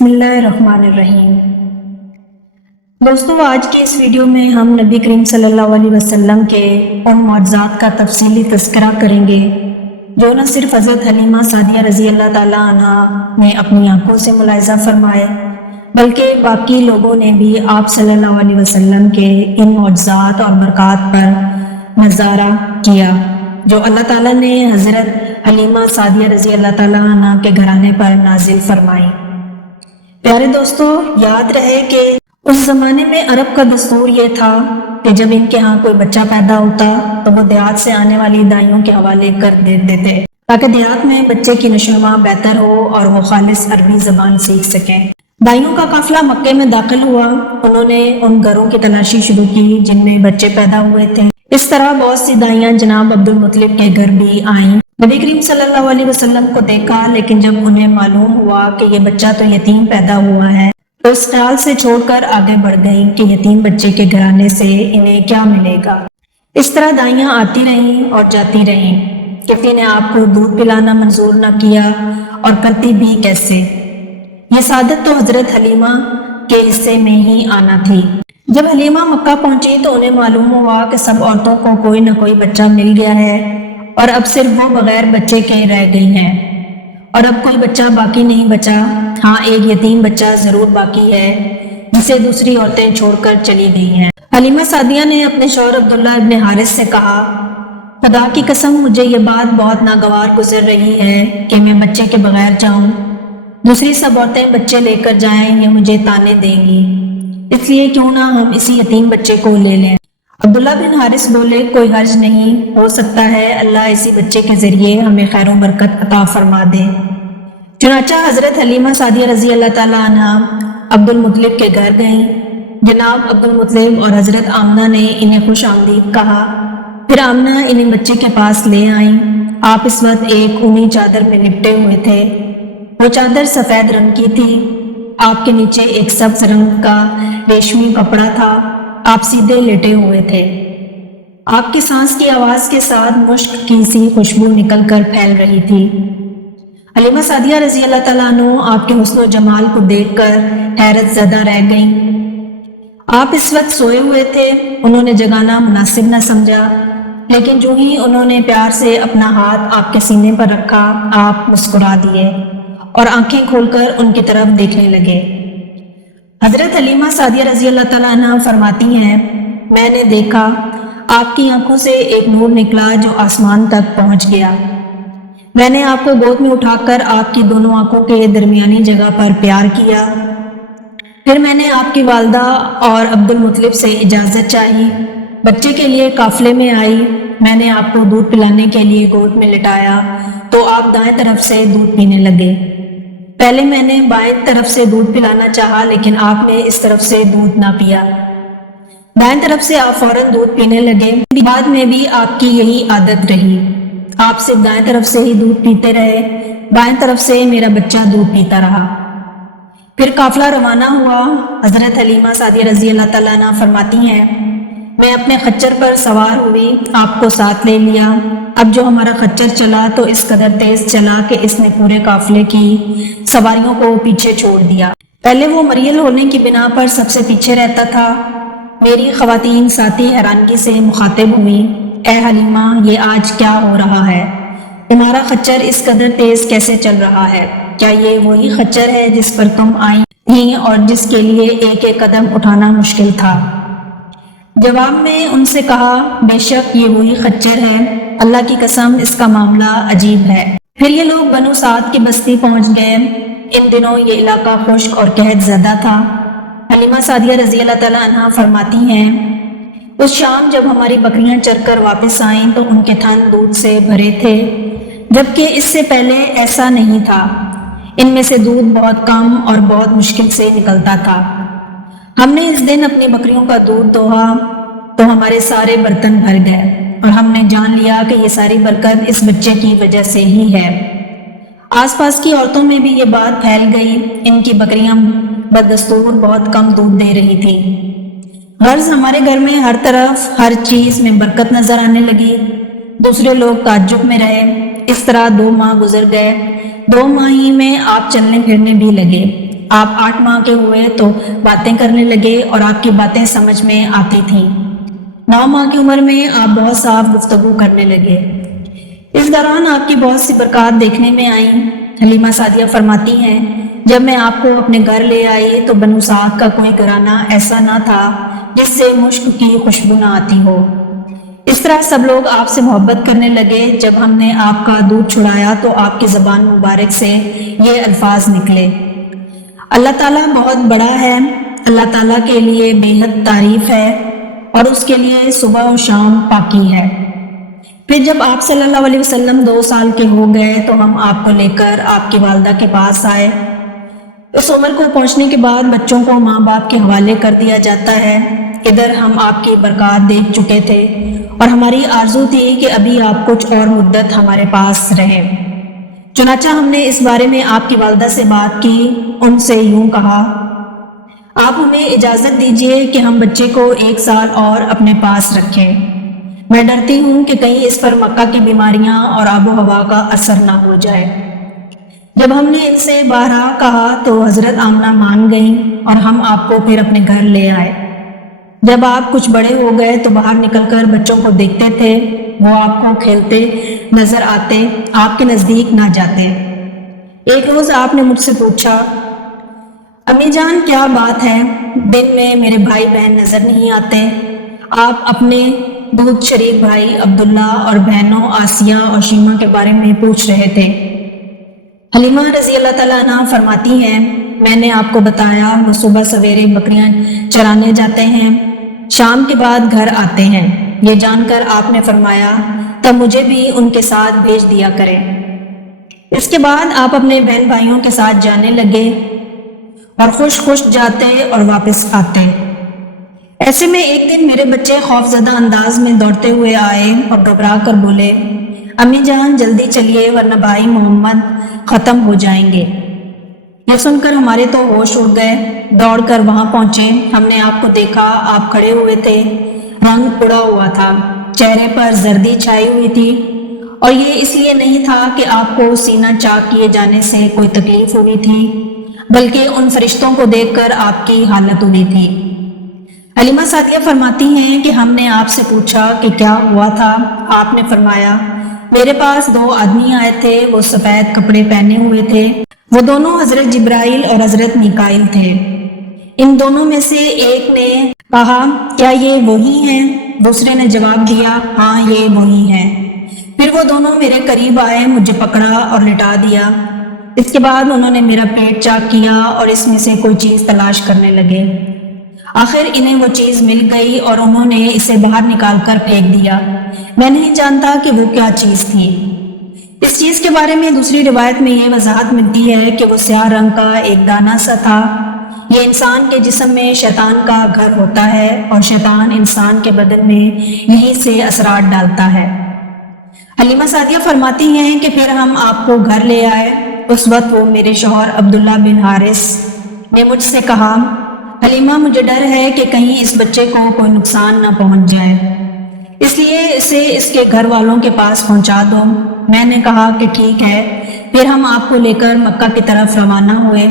بسم اللہ الرحمن الرحیم۔ دوستو، آج کی اس ویڈیو میں ہم نبی کریم صلی اللہ علیہ وسلم کے ان معجزات کا تفصیلی تذکرہ کریں گے جو نہ صرف حضرت حلیمہ سعدیہ رضی اللہ تعالیٰ عنہ نے اپنی آنکھوں سے ملاحظہ فرمائے بلکہ باقی لوگوں نے بھی آپ صلی اللہ علیہ وسلم کے ان معجزات اور برکات پر نظارہ کیا جو اللہ تعالیٰ نے حضرت حلیمہ سعدیہ رضی اللہ تعالیٰ عنہ کے گھرانے پر نازل فرمائی۔ پیارے دوستو، یاد رہے کہ اس زمانے میں عرب کا دستور یہ تھا کہ جب ان کے ہاں کوئی بچہ پیدا ہوتا تو وہ دیہات سے آنے والی دائیوں کے حوالے کر دیتے تھے تاکہ دیہات میں بچے کی نشو و نما بہتر ہو اور وہ خالص عربی زبان سیکھ سکیں۔ دائیوں کا قافلہ مکے میں داخل ہوا۔ انہوں نے ان گھروں کی تلاشی شروع کی جن میں بچے پیدا ہوئے تھے۔ اس طرح بہت سی دائیاں جناب عبد المطلب کے گھر بھی آئیں۔ نبی کریم صلی اللہ علیہ وسلم کو دیکھا، لیکن جب انہیں معلوم ہوا کہ یہ بچہ تو یتیم پیدا ہوا ہے تو اس ڈال سے چھوڑ کر آگے بڑھ گئیں کہ یتیم بچے کے گھرانے سے انہیں کیا ملے گا۔ اس طرح دائیاں آتی رہیں اور جاتی رہیں۔ کسی نے آپ کو دودھ پلانا منظور نہ کیا اور کرتی بھی کیسے۔ یہ سعادت تو حضرت حلیمہ کے حصے میں ہی آنا تھی۔ جب حلیمہ مکہ پہنچی تو انہیں معلوم ہوا کہ سب عورتوں کو کوئی نہ کوئی بچہ مل گیا ہے اور اب صرف وہ بغیر بچے کے رہ گئی ہیں اور اب کوئی بچہ باقی نہیں بچا۔ ہاں، ایک یتیم بچہ ضرور باقی ہے جسے دوسری عورتیں چھوڑ کر چلی گئی ہیں۔ حلیمہ سعدیہ نے اپنے شوہر عبداللہ ابن حارث سے کہا، خدا کی قسم مجھے یہ بات بہت ناگوار گزر رہی ہے کہ میں بچے کے بغیر جاؤں۔ دوسری سب عورتیں بچے لے کر جائیں، یہ مجھے طانے دیں گی، اس لیے کیوں نہ ہم اسی یتیم بچے کو لے لیں۔ عبداللہ بن حارث بولے، کوئی حرج نہیں، ہو سکتا ہے اللہ اسی بچے کے ذریعے ہمیں خیر و برکت عطا فرما دے۔ چنانچہ حضرت حلیمہ سعدیہ رضی اللہ تعالیٰ عنہ عبد المطلب کے گھر گئیں۔ جناب عبد المطلب اور حضرت آمنہ نے انہیں خوش آمدید کہا۔ پھر آمنہ انہیں بچے کے پاس لے آئیں۔ آپ اس وقت ایک اونی چادر میں لپٹے ہوئے تھے۔ وہ چادر سفید رنگ کی تھی۔ آپ کے نیچے ایک سبز رنگ کا ریشمی کپڑا تھا۔ آپ سیدھے لیٹے ہوئے تھے۔ آپ کی سانس کی آواز کے ساتھ مشک کی سی خوشبو نکل کر پھیل رہی تھی۔ حلیمہ سعدیہ رضی اللہ تعالیٰ عنہ آپ کے حسن و جمال کو دیکھ کر حیرت زدہ رہ گئیں۔ آپ اس وقت سوئے ہوئے تھے۔ انہوں نے جگانا مناسب نہ سمجھا، لیکن جو ہی انہوں نے پیار سے اپنا ہاتھ آپ کے سینے پر رکھا، آپ مسکرا دیے اور آنکھیں کھول کر ان کی طرف دیکھنے لگے۔ حضرت حلیمہ سعدیہ رضی اللہ تعالیٰ عنہ فرماتی ہیں، میں نے دیکھا آپ کی آنکھوں سے ایک نور نکلا جو آسمان تک پہنچ گیا۔ میں نے آپ کو گود میں اٹھا کر آپ کی دونوں آنکھوں کے درمیانی جگہ پر پیار کیا۔ پھر میں نے آپ کی والدہ اور عبد المطلب سے اجازت چاہی، بچے کے لیے قافلے میں آئی۔ میں نے آپ کو دودھ پلانے کے لیے گود میں لٹایا تو آپ دائیں طرف سے دودھ پینے لگے۔ پہلے میں نے بائیں طرف سے دودھ پلانا چاہا، لیکن آپ نے اس طرف سے دودھ نہ پیا۔ دائیں طرف سے آپ فوراً دودھ پینے لگے۔ بعد میں بھی آپ کی یہی عادت رہی، آپ صرف دائیں طرف سے ہی دودھ پیتے رہے، بائیں طرف سے میرا بچہ دودھ پیتا رہا۔ پھر قافلہ روانہ ہوا۔ حضرت حلیمہ سعدیہ رضی اللہ تعالیٰ عنہ فرماتی ہیں، میں اپنے خچر پر سوار ہوئی، آپ کو ساتھ لے لیا۔ اب جو ہمارا خچر چلا تو اس قدر تیز چلا کہ اس نے پورے قافلے کی سواریوں کو پیچھے چھوڑ دیا۔ پہلے وہ مریل ہونے کی بنا پر سب سے پیچھے رہتا تھا۔ میری خواتین ساتھی حیرانگی سے مخاطب ہوئی، اے حلیمہ، یہ آج کیا ہو رہا ہے؟ تمہارا خچر اس قدر تیز کیسے چل رہا ہے؟ کیا یہ وہی خچر ہے جس پر تم آئی تھی اور جس کے لیے ایک ایک قدم اٹھانا مشکل تھا؟ جواب میں ان سے کہا، بے شک یہ وہی خچر ہے، اللہ کی قسم اس کا معاملہ عجیب ہے۔ پھر یہ لوگ بنو سعد کی بستی پہنچ گئے۔ ان دنوں یہ علاقہ خشک اور قحط زدہ تھا۔ حلیمہ سعدیہ رضی اللہ تعالیٰ عنہ فرماتی ہیں، اس شام جب ہماری بکریاں چر کر واپس آئیں تو ان کے تھن دودھ سے بھرے تھے، جبکہ اس سے پہلے ایسا نہیں تھا۔ ان میں سے دودھ بہت کم اور بہت مشکل سے نکلتا تھا۔ ہم نے اس دن اپنی بکریوں کا دودھ دوہا تو ہمارے سارے برتن بھر گئے اور ہم نے جان لیا کہ یہ ساری برکت اس بچے کی وجہ سے ہی ہے۔ آس پاس کی عورتوں میں بھی یہ بات پھیل گئی، ان کی بکریاں بدستور بہت کم دودھ دے رہی تھی۔ غرض ہمارے گھر میں ہر طرف ہر چیز میں برکت نظر آنے لگی۔ دوسرے لوگ تعجب میں رہے۔ اس طرح 2 ماہ گزر گئے۔ 2 ماہ ہی میں آپ چلنے پھرنے بھی لگے۔ آپ 8 ماہ کے ہوئے تو باتیں کرنے لگے اور آپ کی باتیں سمجھ میں آتی تھیں۔ 9 ماہ کی عمر میں آپ بہت صاف گفتگو کرنے لگے۔ اس دوران آپ کی بہت سی برکات دیکھنے میں آئیں۔ حلیمہ سعدیہ فرماتی ہیں، جب میں آپ کو اپنے گھر لے آئی تو بنو سعد کا کوئی گھرانہ ایسا نہ تھا جس سے مشک کی خوشبو نہ آتی ہو۔ اس طرح سب لوگ آپ سے محبت کرنے لگے۔ جب ہم نے آپ کا دودھ چھڑایا تو آپ کی زبان مبارک سے یہ الفاظ نکلے، اللہ تعالیٰ بہت بڑا ہے، اللہ تعالیٰ کے لیے بے حد تعریف ہے اور اس کے لیے صبح و شام پاکی ہے۔ پھر جب آپ صلی اللہ علیہ وسلم 2 سال کے ہو گئے تو ہم آپ کو لے کر آپ کی والدہ کے پاس آئے۔ اس عمر کو پہنچنے کے بعد بچوں کو ماں باپ کے حوالے کر دیا جاتا ہے۔ ادھر ہم آپ کی برکات دیکھ چکے تھے اور ہماری آرزو تھی کہ ابھی آپ کچھ اور مدت ہمارے پاس رہیں۔ چنانچہ ہم نے اس بارے میں آپ کی والدہ سے بات کی۔ ان سے یوں کہا، آپ ہمیں اجازت دیجیے کہ ہم بچے کو 1 سال اور اپنے پاس رکھیں۔ میں ڈرتی ہوں کہ کہیں اس پر مکہ کی بیماریاں اور آب و ہوا کا اثر نہ ہو جائے۔ جب ہم نے ان سے بارہا کہا تو حضرت آمنہ مان گئیں اور ہم آپ کو پھر اپنے گھر لے آئے۔ جب آپ کچھ بڑے ہو گئے تو باہر نکل کر بچوں کو دیکھتے تھے، وہ آپ کو کھیلتے نظر آتے، آپ کے نزدیک نہ جاتے۔ ایک روز آپ نے مجھ سے پوچھا، امی جان کیا بات ہے، دن میں میرے بھائی بہن نظر نہیں آتے؟ آپ اپنے دودھ شریک بھائی عبداللہ اور بہنوں آسیہ اور شیمہ کے بارے میں پوچھ رہے تھے۔ حلیمہ رضی اللہ تعالیٰ عنہ فرماتی ہیں، میں نے آپ کو بتایا وہ صبح سویرے بکریاں چرانے جاتے ہیں، شام کے بعد گھر آتے ہیں۔ یہ جان کر آپ نے فرمایا، تب مجھے بھی ان کے ساتھ بھیج دیا کریں۔ اس کے بعد آپ اپنے بہن بھائیوں کے ساتھ جانے لگے اور خوش خوش جاتے اور واپس آتے۔ ایسے میں ایک دن میرے بچے خوفزدہ انداز میں دوڑتے ہوئے آئے اور گھبرا کر بولے، امی جان جلدی چلیے ورنہ بھائی محمد ختم ہو جائیں گے۔ یہ سن کر ہمارے تو ہوش اڑ گئے، دوڑ کر وہاں پہنچے۔ ہم نے آپ کو دیکھا، آپ کھڑے ہوئے تھے، رنگ اڑا ہوا تھا، چہرے پر زردی چھائی ہوئی تھی، اور یہ اس لیے نہیں تھا کہ آپ کو سینہ چاک کیے جانے سے کوئی تکلیف ہوئی تھی، بلکہ ان فرشتوں کو دیکھ کر آپ کی حالت ہوئی تھی۔ حلیمہ سعدیہ فرماتی ہیں کہ ہم نے آپ سے پوچھا کہ کیا ہوا تھا؟ آپ نے فرمایا، میرے پاس 2 آدمی آئے تھے، وہ سفید کپڑے پہنے ہوئے تھے، وہ دونوں حضرت جبرائیل اور حضرت میکائیل تھے۔ ان دونوں میں سے ایک نے کہا، کیا یہ وہی ہیں؟ دوسرے نے جواب دیا، ہاں یہ وہی ہیں۔ پھر وہ دونوں میرے قریب آئے، مجھے پکڑا اور لٹا دیا۔ اس کے بعد انہوں نے میرا پیٹ چاک کیا اور اس میں سے کوئی چیز تلاش کرنے لگے۔ آخر انہیں وہ چیز مل گئی اور انہوں نے اسے باہر نکال کر پھینک دیا۔ میں نہیں جانتا کہ وہ کیا چیز تھی۔ اس چیز کے بارے میں دوسری روایت میں یہ وضاحت ملتی ہے کہ وہ سیاہ رنگ کا ایک دانہ سا تھا۔ یہ انسان کے جسم میں شیطان کا گھر ہوتا ہے اور شیطان انسان کے بدن میں یہیں سے اثرات ڈالتا ہے۔ حلیمہ سعدیہ فرماتی ہیں کہ پھر ہم آپ کو گھر لے آئے۔ اس وقت وہ میرے شوہر عبداللہ بن حارث نے مجھ سے کہا، حلیمہ مجھے ڈر ہے کہ کہیں اس بچے کو کوئی نقصان نہ پہنچ جائے، اس لیے اسے اس کے گھر والوں کے پاس پہنچا دو۔ میں نے کہا کہ ٹھیک ہے۔ پھر ہم آپ کو لے کر مکہ کی طرف روانہ ہوئے۔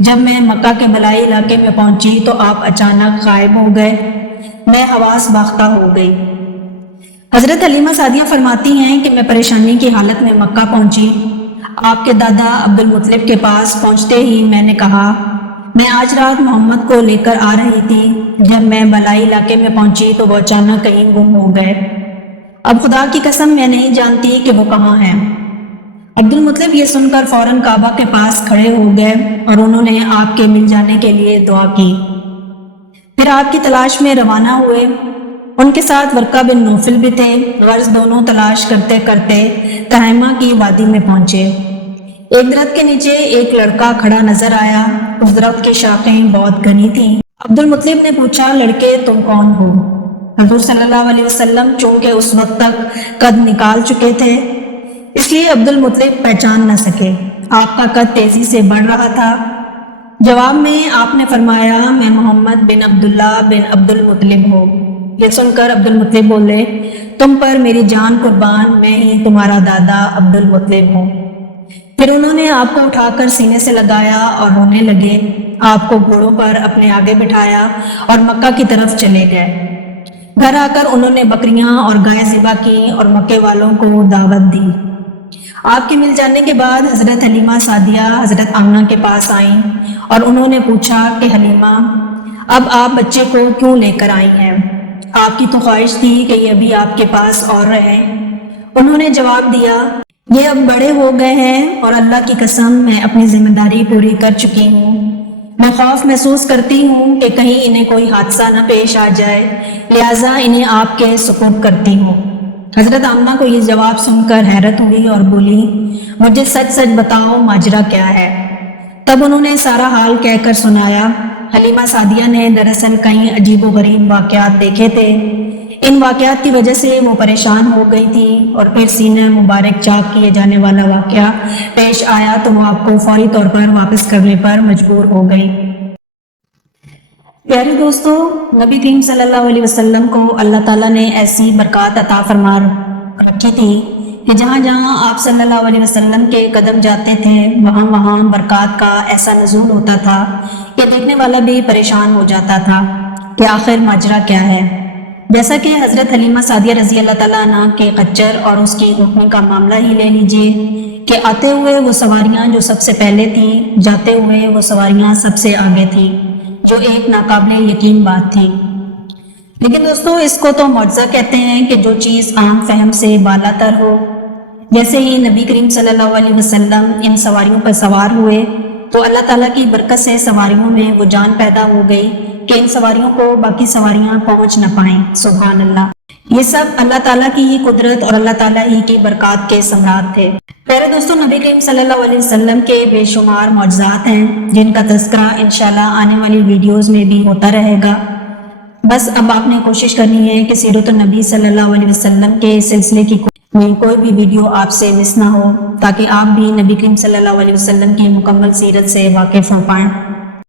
جب میں مکہ کے بلائی علاقے میں پہنچی تو آپ اچانک غائب ہو گئے، میں حواس باختہ ہو گئی۔ حضرت حلیمہ سعدیہ فرماتی ہیں کہ میں پریشانی کی حالت میں مکہ پہنچی۔ آپ کے دادا عبد المطلب کے پاس پہنچتے ہی میں نے کہا، میں آج رات محمد کو لے کر آ رہی تھی۔ جب میں بلائی علاقے میں پہنچی تو وہ اچانک کہیں گم ہو گئے۔ اب خدا کی قسم میں نہیں جانتی کہ وہ کہاں ہیں۔ عبد المطلب یہ سن کر فوراً کعبہ کے پاس کھڑے ہو گئے اور انہوں نے آپ کے مل جانے کے لیے دعا کی۔ پھر آپ کی تلاش میں روانہ ہوئے۔ ان کے ساتھ ورقہ بن نوفل بھی تھے۔ غرض دونوں تلاش کرتے کرتے تہیمہ کی وادی میں پہنچے۔ ایک درخت کے نیچے ایک لڑکا کھڑا نظر آیا۔ اس درخت کی شاخیں بہت گھنی تھیں۔ عبد المطلب نے پوچھا، لڑکے تم کون ہو؟ حضور صلی اللہ علیہ وسلم چونکہ اس وقت تک قد نکال چکے تھے اس لیے عبد المطلب پہچان نہ سکے۔ آپ کا قد تیزی سے بڑھ رہا تھا۔ جواب میں آپ نے فرمایا، میں محمد بن عبداللہ بن عبد المطلب ہوں۔ یہ سن کر عبد المطلب بولے، تم پر میری جان قربان، میں ہی تمہارا دادا عبد المطلب ہوں۔ پھر انہوں نے آپ کو اٹھا کر سینے سے لگایا اور رونے لگے، آپ کو گھوڑوں پر اپنے آگے بٹھایا اور مکہ کی طرف چلے گئے۔ گھر آ کر انہوں نے بکریاں اور گائے ذبح کی اور مکے والوں کو دعوت دی۔ آپ کے مل جانے کے بعد حضرت حلیمہ سعدیہ حضرت آمنہ کے پاس آئیں اور انہوں نے پوچھا کہ حلیمہ، اب آپ بچے کو کیوں لے کر آئی ہیں؟ آپ کی تو خواہش تھی کہ یہ ابھی آپ کے پاس اور رہیں۔ انہوں نے جواب دیا، یہ اب بڑے ہو گئے ہیں اور اللہ کی قسم میں اپنی ذمہ داری پوری کر چکی ہوں۔ میں خوف محسوس کرتی ہوں کہ کہیں انہیں کوئی حادثہ نہ پیش آ جائے، لہٰذا انہیں آپ کے سپرد کرتی ہوں۔ حضرت آمنہ کو یہ جواب سن کر حیرت ہوئی اور بولی، مجھے سچ سچ بتاؤ ماجرا کیا ہے؟ تب انہوں نے سارا حال کہہ کر سنایا۔ حلیمہ سعدیہ نے دراصل کئی عجیب و غریب واقعات دیکھے تھے۔ ان واقعات کی وجہ سے وہ پریشان ہو گئی تھی اور پھر سینہ مبارک چاک کیے جانے والا واقعہ پیش آیا تو وہ آپ کو فوری طور پر واپس کرنے پر مجبور ہو گئی۔ پیارے دوستو، نبی کریم صلی اللہ علیہ وسلم کو اللہ تعالیٰ نے ایسی برکات عطا فرما رکھی تھی کہ جہاں جہاں آپ صلی اللہ علیہ وسلم کے قدم جاتے تھے وہاں وہاں برکات کا ایسا نزول ہوتا تھا کہ دیکھنے والا بھی پریشان ہو جاتا تھا کہ آخر ماجرا کیا ہے۔ جیسا کہ حضرت حلیمہ سعدیہ رضی اللہ تعالیٰ عنہ کے خچر اور اس کی اونٹنی کا معاملہ ہی لے لیجئے کہ آتے ہوئے وہ سواریاں جو سب سے پہلے تھیں، جاتے ہوئے وہ سواریاں سب سے آگے تھیں، جو ایک ناقابل یقین بات تھی۔ لیکن دوستو، اس کو تو معجزہ کہتے ہیں کہ جو چیز عام فہم سے بالا تر ہو۔ جیسے ہی نبی کریم صلی اللہ علیہ وسلم ان سواریوں پر سوار ہوئے تو اللہ تعالیٰ کی برکت سے سواریوں میں وہ جان پیدا ہو گئی کہ ان سواریوں کو باقی سواریاں پہنچ نہ پائیں۔ سبحان اللہ، یہ سب اللہ تعالیٰ کی ہی قدرت اور اللہ تعالیٰ ہی کی برکات کے ثمرات تھے۔ پیارے دوستو، نبی کریم صلی اللہ علیہ وسلم کے بے شمار معجزات ہیں جن کا تذکرہ انشاءاللہ آنے والی ویڈیوز میں بھی ہوتا رہے گا۔ بس اب آپ نے کوشش کرنی ہے کہ سیرت النبی صلی اللہ علیہ وسلم کے سلسلے کی کوئی بھی ویڈیو آپ سے مس نہ ہو، تاکہ آپ بھی نبی کریم صلی اللہ علیہ وسلم کی مکمل سیرت سے واقف ہو پائیں۔